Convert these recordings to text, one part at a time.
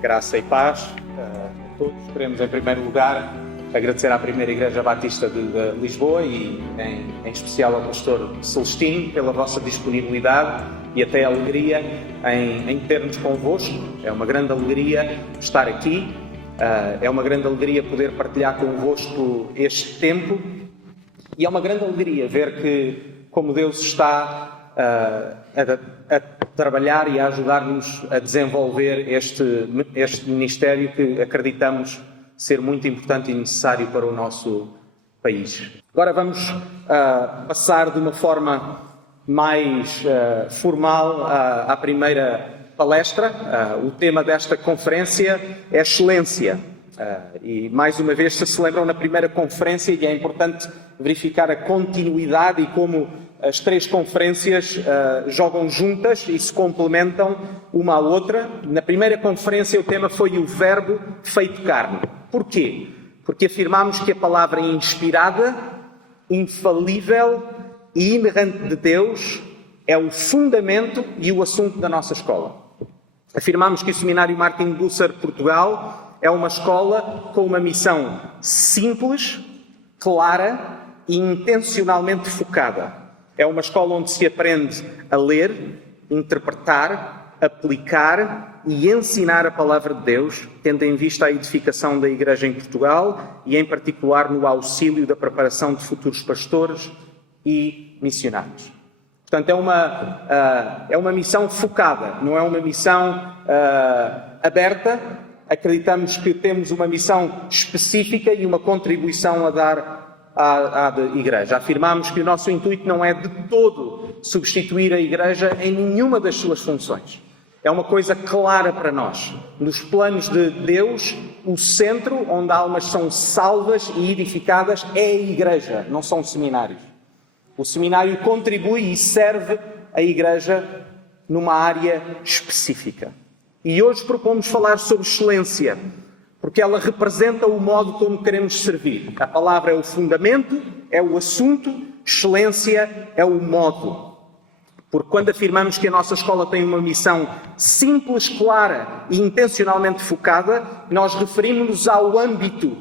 Graça e paz a todos. Queremos, em primeiro lugar, agradecer à Primeira Igreja Batista de Lisboa e, em especial, ao pastor Celestino pela vossa disponibilidade e até alegria em ter-nos convosco. É uma grande alegria estar aqui, é uma grande alegria poder partilhar convosco este tempo e é uma grande alegria ver que, como Deus está a trabalhar e a ajudar-nos a desenvolver este ministério que acreditamos ser muito importante e necessário para o nosso país. Agora vamos passar de uma forma mais formal à primeira palestra. O tema desta conferência é excelência. E mais uma vez, se lembram, na primeira conferência, e é importante verificar a continuidade e como as três conferências jogam juntas e se complementam uma à outra. Na primeira conferência o tema foi o Verbo feito carne. Porquê? Porque afirmámos que a palavra inspirada, infalível e inerrante de Deus é o fundamento e o assunto da nossa escola. Afirmámos que o Seminário Martin Bucer Portugal é uma escola com uma missão simples, clara e intencionalmente focada. É uma escola onde se aprende a ler, interpretar, aplicar e ensinar a palavra de Deus, tendo em vista a edificação da Igreja em Portugal e, em particular, no auxílio da preparação de futuros pastores e missionários. Portanto, é uma missão focada, não é uma missão aberta. Acreditamos que temos uma missão específica e uma contribuição a dar à Igreja. Afirmamos que o nosso intuito não é de todo substituir a Igreja em nenhuma das suas funções. É uma coisa clara para nós. Nos planos de Deus, o centro onde almas são salvas e edificadas é a Igreja, não são seminários. O seminário contribui e serve a Igreja numa área específica. E hoje propomos falar sobre excelência, porque ela representa o modo como queremos servir. A palavra é o fundamento, é o assunto, excelência é o modo. Porque quando afirmamos que a nossa escola tem uma missão simples, clara e intencionalmente focada, nós referimos-nos ao âmbito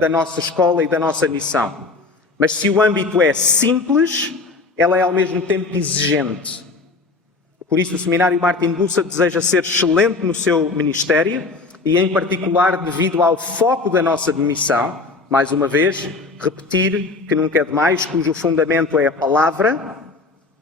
da nossa escola e da nossa missão. Mas se o âmbito é simples, ela é ao mesmo tempo exigente. Por isso o Seminário Martin Bucer deseja ser excelente no seu ministério e, em particular, devido ao foco da nossa missão, mais uma vez, repetir que nunca é demais, cujo fundamento é a palavra,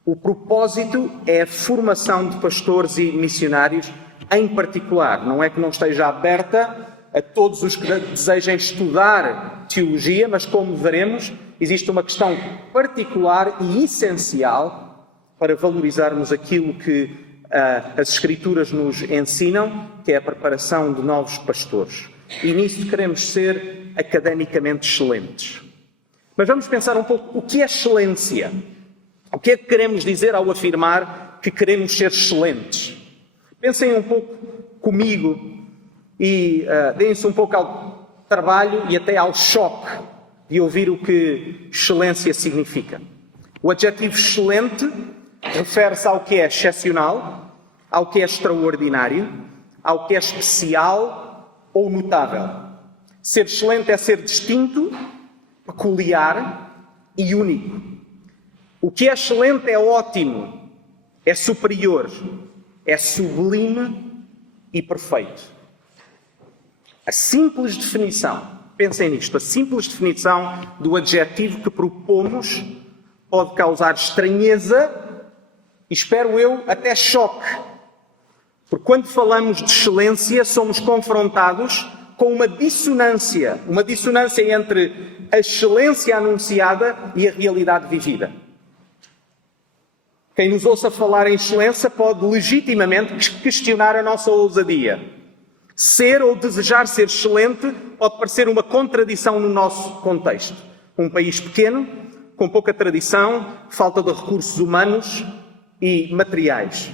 o propósito é a formação de pastores e missionários em particular. Não é que não esteja aberta a todos os que desejem estudar teologia, mas como veremos, existe uma questão particular e essencial para valorizarmos aquilo que as Escrituras nos ensinam, que é a preparação de novos pastores. E nisso queremos ser academicamente excelentes. Mas vamos pensar um pouco o que é excelência. O que é que queremos dizer ao afirmar que queremos ser excelentes? Pensem um pouco comigo e deem-se um pouco ao trabalho e até ao choque de ouvir o que excelência significa. O adjetivo excelente refere-se ao que é excepcional, ao que é extraordinário, ao que é especial ou notável. Ser excelente é ser distinto, peculiar e único. O que é excelente é ótimo, é superior, é sublime e perfeito. A simples definição, pensem nisto, a simples definição do adjetivo que propomos pode causar estranheza e, espero eu, até choque. Porque quando falamos de excelência, somos confrontados com uma dissonância entre a excelência anunciada e a realidade vivida. Quem nos ouça falar em excelência pode legitimamente questionar a nossa ousadia. Ser ou desejar ser excelente pode parecer uma contradição no nosso contexto. Um país pequeno, com pouca tradição, falta de recursos humanos e materiais.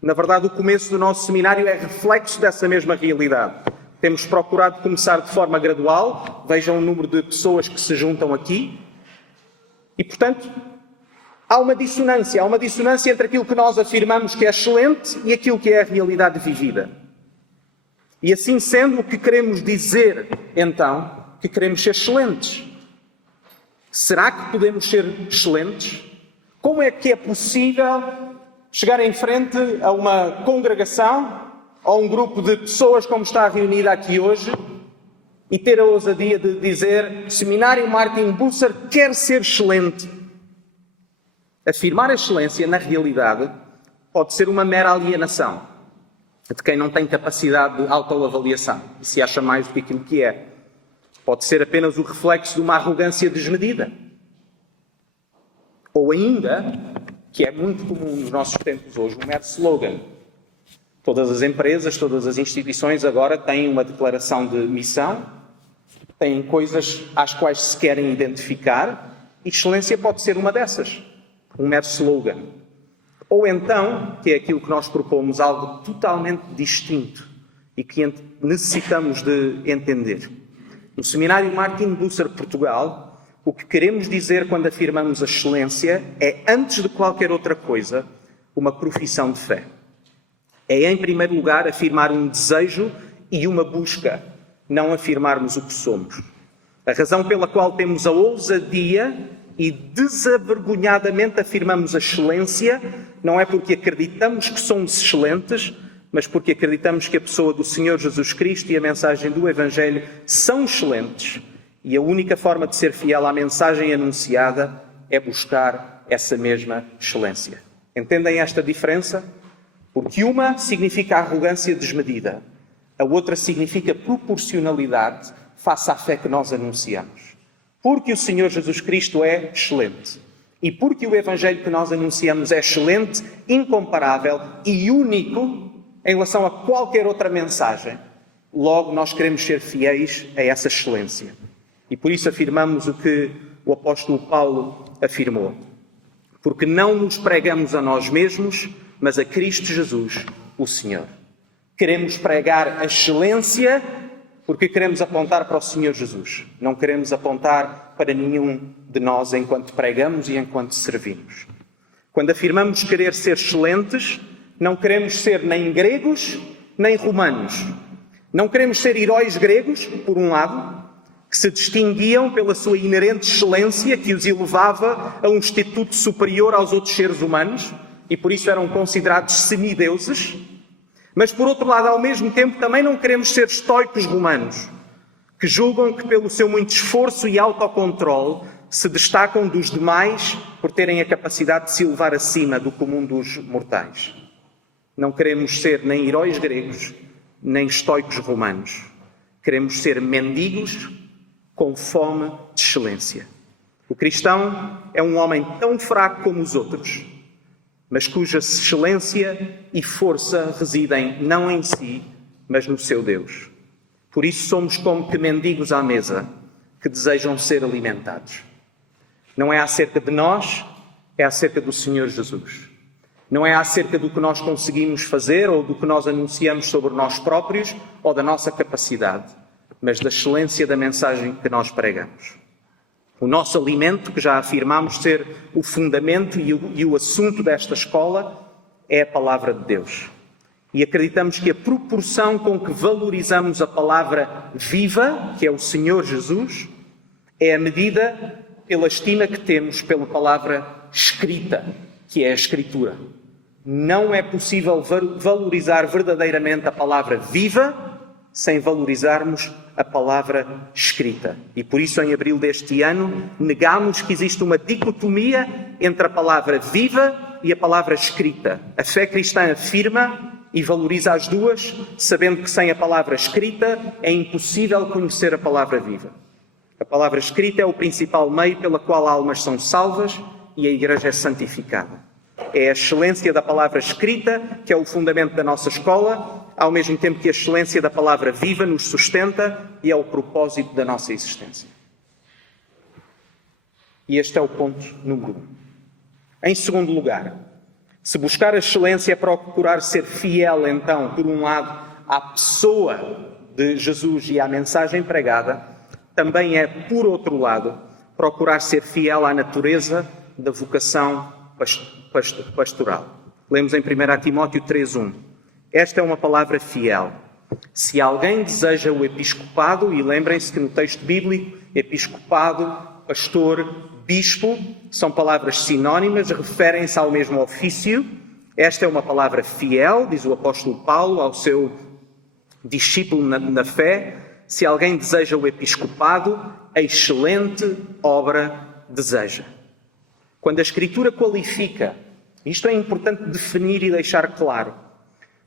Na verdade, o começo do nosso seminário é reflexo dessa mesma realidade. Temos procurado começar de forma gradual, vejam o número de pessoas que se juntam aqui, e, portanto, há uma dissonância entre aquilo que nós afirmamos que é excelente e aquilo que é a realidade vivida. E assim sendo, o que queremos dizer, então, que queremos ser excelentes. Será que podemos ser excelentes? Como é que é possível chegar em frente a uma congregação, a um grupo de pessoas como está reunida aqui hoje, e ter a ousadia de dizer: Seminário Martin Bucer quer ser excelente? Afirmar a excelência, na realidade, pode ser uma mera alienação de quem não tem capacidade de autoavaliação e se acha mais do que aquilo que é. Pode ser apenas o reflexo de uma arrogância desmedida. Ou ainda, que é muito comum nos nossos tempos hoje, um mero slogan. Todas as empresas, todas as instituições agora têm uma declaração de missão, têm coisas às quais se querem identificar, e excelência pode ser uma dessas. Um mero slogan. Ou então, que é aquilo que nós propomos, algo totalmente distinto e que necessitamos de entender. No Seminário Martin Bucer Portugal, o que queremos dizer quando afirmamos a excelência é, antes de qualquer outra coisa, uma profissão de fé. É, em primeiro lugar, afirmar um desejo e uma busca, não afirmarmos o que somos. A razão pela qual temos a ousadia e desavergonhadamente afirmamos a excelência não é porque acreditamos que somos excelentes, mas porque acreditamos que a pessoa do Senhor Jesus Cristo e a mensagem do Evangelho são excelentes, e a única forma de ser fiel à mensagem anunciada é buscar essa mesma excelência. Entendem esta diferença? Porque uma significa arrogância desmedida, a outra significa proporcionalidade face à fé que nós anunciamos. Porque o Senhor Jesus Cristo é excelente e porque o Evangelho que nós anunciamos é excelente, incomparável e único em relação a qualquer outra mensagem, logo nós queremos ser fiéis a essa excelência. E por isso afirmamos o que o apóstolo Paulo afirmou. Porque não nos pregamos a nós mesmos, mas a Cristo Jesus, o Senhor. Queremos pregar a excelência porque queremos apontar para o Senhor Jesus. Não queremos apontar para nenhum de nós enquanto pregamos e enquanto servimos. Quando afirmamos querer ser excelentes, não queremos ser nem gregos, nem romanos. Não queremos ser heróis gregos, por um lado, que se distinguiam pela sua inerente excelência, que os elevava a um estatuto superior aos outros seres humanos, e por isso eram considerados semideuses. Mas, por outro lado, ao mesmo tempo, também não queremos ser estoicos romanos, que julgam que, pelo seu muito esforço e autocontrole, se destacam dos demais por terem a capacidade de se elevar acima do comum dos mortais. Não queremos ser nem heróis gregos, nem estoicos romanos. Queremos ser mendigos com fome de excelência. O cristão é um homem tão fraco como os outros, mas cuja excelência e força residem não em si, mas no seu Deus. Por isso somos como que mendigos à mesa, que desejam ser alimentados. Não é acerca de nós, é acerca do Senhor Jesus. Não é acerca do que nós conseguimos fazer ou do que nós anunciamos sobre nós próprios ou da nossa capacidade, mas da excelência da mensagem que nós pregamos. O nosso alimento, que já afirmamos ser o fundamento e o assunto desta escola, é a palavra de Deus. E acreditamos que a proporção com que valorizamos a palavra viva, que é o Senhor Jesus, é a medida pela estima que temos pela palavra escrita, que é a Escritura. Não é possível valorizar verdadeiramente a palavra viva sem valorizarmos a palavra escrita. E por isso, em abril deste ano, negamos que existe uma dicotomia entre a palavra viva e a palavra escrita. A fé cristã afirma e valoriza as duas, sabendo que sem a palavra escrita é impossível conhecer a palavra viva. A palavra escrita é o principal meio pela qual almas são salvas e a Igreja é santificada. É a excelência da palavra escrita que é o fundamento da nossa escola, ao mesmo tempo que a excelência da palavra viva nos sustenta e é o propósito da nossa existência. E este é o ponto número 1. Em segundo lugar, se buscar a excelência é procurar ser fiel, então, por um lado, à pessoa de Jesus e à mensagem pregada, também é, por outro lado, procurar ser fiel à natureza da vocação pastoral. Lemos em 1 Timóteo 3:1. Esta é uma palavra fiel. Se alguém deseja o episcopado, e lembrem-se que no texto bíblico, episcopado, pastor, bispo, são palavras sinónimas, referem-se ao mesmo ofício. Esta é uma palavra fiel, diz o apóstolo Paulo ao seu discípulo na fé. Se alguém deseja o episcopado, a excelente obra deseja. Quando a Escritura qualifica, isto é importante definir e deixar claro,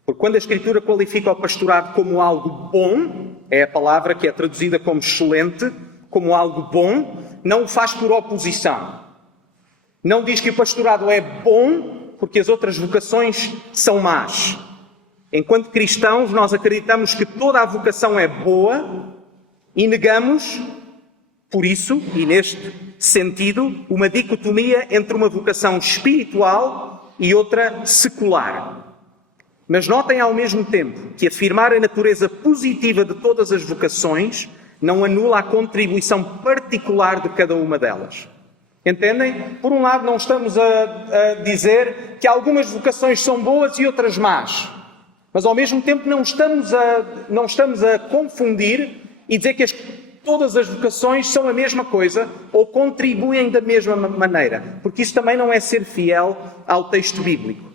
porque quando a Escritura qualifica o pastorado como algo bom, é a palavra que é traduzida como excelente, como algo bom, não o faz por oposição. Não diz que o pastorado é bom porque as outras vocações são más. Enquanto cristãos, nós acreditamos que toda a vocação é boa e negamos, por isso, e neste sentido, uma dicotomia entre uma vocação espiritual e outra secular. Mas notem ao mesmo tempo que afirmar a natureza positiva de todas as vocações não anula a contribuição particular de cada uma delas. Entendem? Por um lado, não estamos a dizer que algumas vocações são boas e outras más. Mas ao mesmo tempo não estamos a confundir e dizer que todas as vocações são a mesma coisa ou contribuem da mesma maneira. Porque isso também não é ser fiel ao texto bíblico.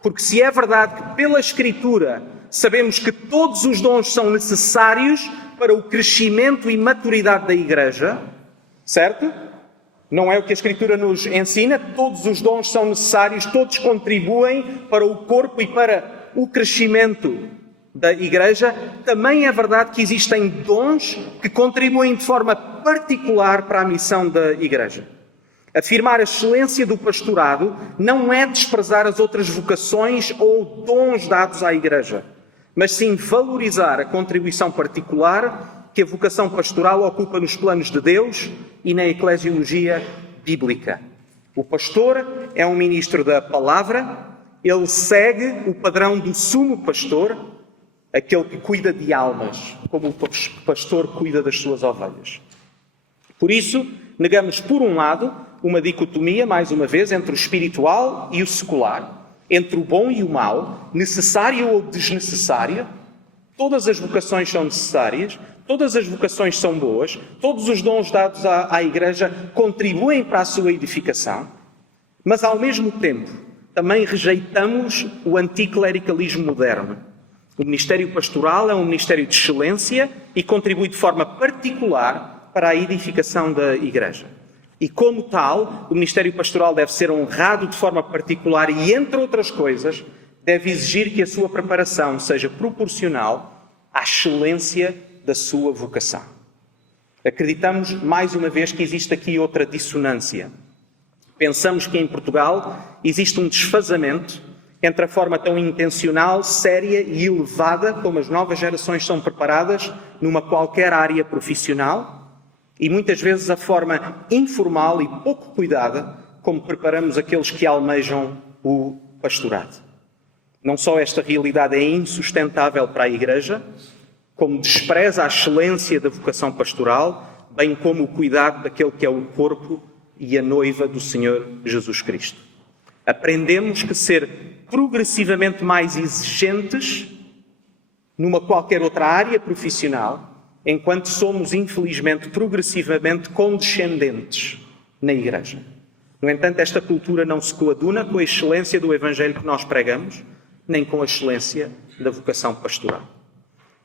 Porque se é verdade que pela Escritura sabemos que todos os dons são necessários para o crescimento e maturidade da Igreja, certo? Não é o que a Escritura nos ensina, todos os dons são necessários, todos contribuem para o corpo e para o crescimento da Igreja. Também é verdade que existem dons que contribuem de forma particular para a missão da Igreja. Afirmar a excelência do pastorado não é desprezar as outras vocações ou dons dados à Igreja, mas sim valorizar a contribuição particular que a vocação pastoral ocupa nos planos de Deus e na eclesiologia bíblica. O pastor é um ministro da palavra, ele segue o padrão do sumo pastor, aquele que cuida de almas, como o pastor cuida das suas ovelhas. Por isso, negamos, por um lado, uma dicotomia, mais uma vez, entre o espiritual e o secular, entre o bom e o mau, necessário ou desnecessário. Todas as vocações são necessárias, todas as vocações são boas, todos os dons dados à Igreja contribuem para a sua edificação, mas ao mesmo tempo também rejeitamos o anticlericalismo moderno. O ministério pastoral é um ministério de excelência e contribui de forma particular para a edificação da Igreja. E como tal, o ministério pastoral deve ser honrado de forma particular e, entre outras coisas, deve exigir que a sua preparação seja proporcional à excelência da sua vocação. Acreditamos, mais uma vez, que existe aqui outra dissonância. Pensamos que em Portugal existe um desfazamento entre a forma tão intencional, séria e elevada como as novas gerações são preparadas numa qualquer área profissional e muitas vezes a forma informal e pouco cuidada como preparamos aqueles que almejam o pastorado. Não só esta realidade é insustentável para a Igreja, como despreza a excelência da vocação pastoral, bem como o cuidado daquele que é o corpo e a noiva do Senhor Jesus Cristo. Aprendemos que ser progressivamente mais exigentes numa qualquer outra área profissional, enquanto somos, infelizmente, progressivamente condescendentes na Igreja. No entanto, esta cultura não se coaduna com a excelência do Evangelho que nós pregamos, nem com a excelência da vocação pastoral.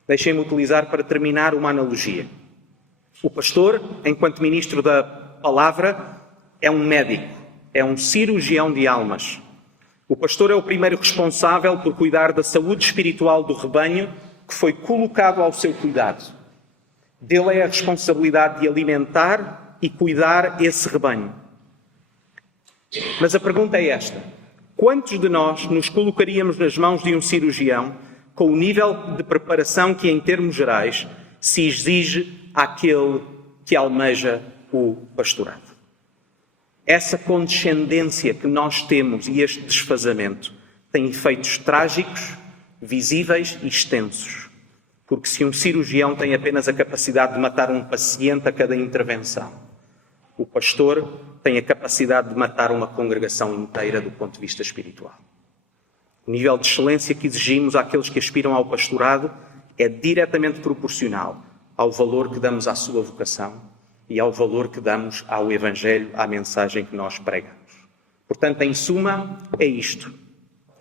Deixem-me utilizar para terminar uma analogia. O pastor, enquanto ministro da palavra, é um médico, é um cirurgião de almas. O pastor é o primeiro responsável por cuidar da saúde espiritual do rebanho que foi colocado ao seu cuidado. Dele é a responsabilidade de alimentar e cuidar esse rebanho. Mas a pergunta é esta: quantos de nós nos colocaríamos nas mãos de um cirurgião com o nível de preparação que, em termos gerais, se exige àquele que almeja o pastorado? Essa condescendência que nós temos e este desfazamento tem efeitos trágicos, visíveis e extensos. Porque se um cirurgião tem apenas a capacidade de matar um paciente a cada intervenção, o pastor tem a capacidade de matar uma congregação inteira do ponto de vista espiritual. O nível de excelência que exigimos àqueles que aspiram ao pastorado é diretamente proporcional ao valor que damos à sua vocação e ao valor que damos ao Evangelho, à mensagem que nós pregamos. Portanto, em suma, é isto.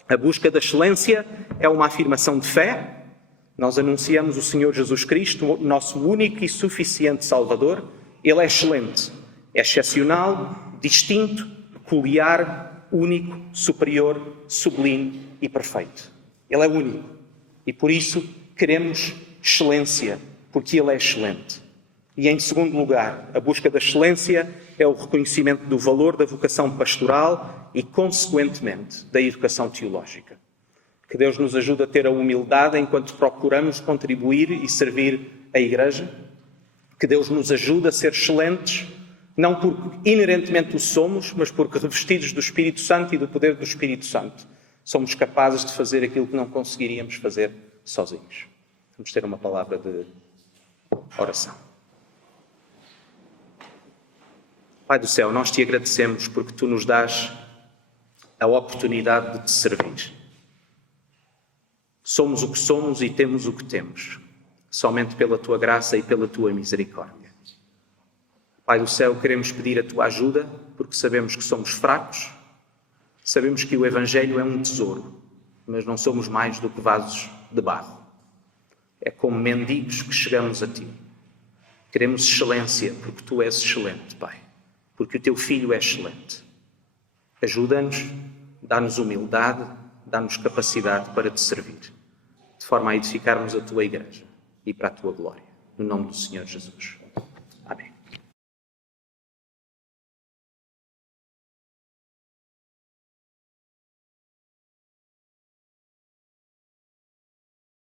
A busca da excelência é uma afirmação de fé. Nós anunciamos o Senhor Jesus Cristo, nosso único e suficiente Salvador. Ele é excelente, é excepcional, distinto, peculiar, único, superior, sublime e perfeito. Ele é único e por isso queremos excelência, porque Ele é excelente. E em segundo lugar, a busca da excelência é o reconhecimento do valor da vocação pastoral e, consequentemente, da educação teológica. Que Deus nos ajude a ter a humildade enquanto procuramos contribuir e servir a Igreja. Que Deus nos ajude a ser excelentes, não porque inerentemente o somos, mas porque revestidos do Espírito Santo e do poder do Espírito Santo, somos capazes de fazer aquilo que não conseguiríamos fazer sozinhos. Vamos ter uma palavra de oração. Pai do céu, nós te agradecemos porque tu nos dás a oportunidade de te servir. Somos o que somos e temos o que temos, somente pela tua graça e pela tua misericórdia. Pai do céu, queremos pedir a tua ajuda porque sabemos que somos fracos, sabemos que o Evangelho é um tesouro, mas não somos mais do que vasos de barro. É como mendigos que chegamos a ti. Queremos excelência porque tu és excelente, Pai. Porque o teu Filho é excelente. Ajuda-nos, dá-nos humildade, dá-nos capacidade para te servir, de forma a edificarmos a tua Igreja e para a tua glória. No nome do Senhor Jesus.